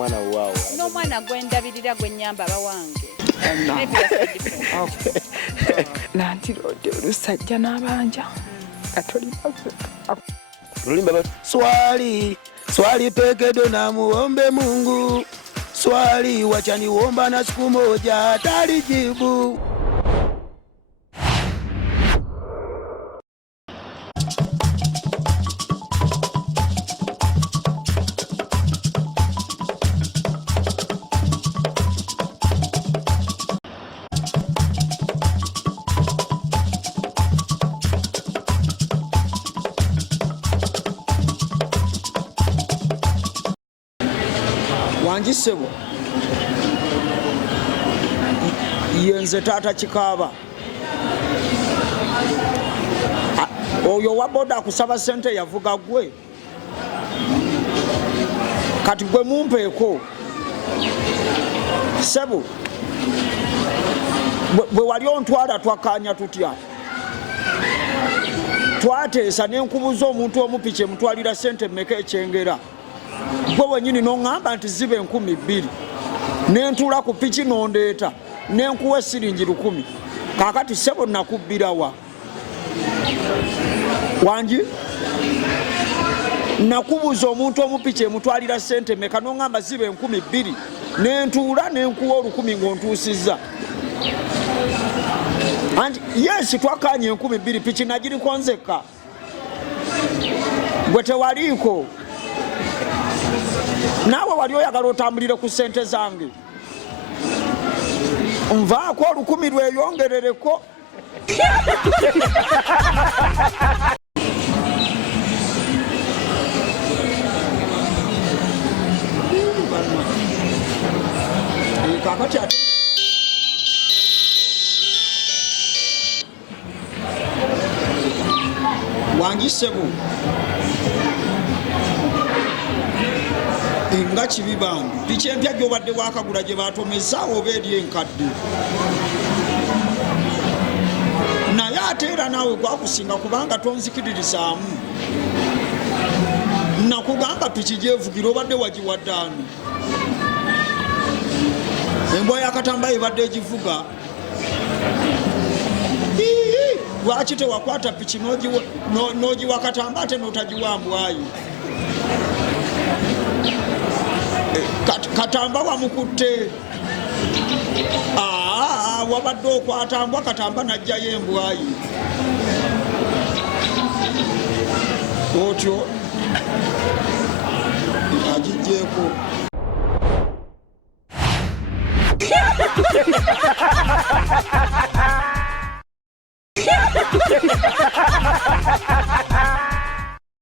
mwana waawo n'omwana gwendabirira gwennyamba abawange nantirodde olusajja n'abanja lulimba swali pekedo na muombe Mungu swali wachaniomba na siku moja atalijibu. Wanjisebo yenze Taata Kikaaba oyo wa Boda kusaba sente yavuga gwe kati gwe mumpeeko sebo bwe wali ontwala twakanya tutya twateesa n'enkubuza omuntu omupiki emutwalira sente mmeka ekyengera gwe wenyini n'oŋŋamba nti zibe 2,000 n'entuula ku piki n'ondeeta n'enkuwa esiringi 1,000 kaakati sebo nakubbirawa wangi nakubuza omuntu omupiki emutwalira sente meka n'oŋŋamba zibe 2,000 n'entuula n'enkuwa 1,000 ng'ontuusizza anti yesi twakanye 2,000 piki nagiriko nzekka gwe tewaliiko naawe wali oyagala otambulire ku sente zange nvaako 1,000 lweyongerereko kakati wangisebo nga kibi bambi piki empya gy'obadde wakagula gye batomezaawo oba eri enkadde naye ate era naawe gwakusinga kubanga tonzikiririzaamu nakugamba piki gyevugira obadde wagiwadde ani embwa ya Katamba ebadde egivuga lwaki tewakwata piki n'ogiwa Katamba ate n'otagiwa mbwayi Katamba wamukutte wabadde okwata mbwa Katamba najjayo embwayi otyo agijjeeko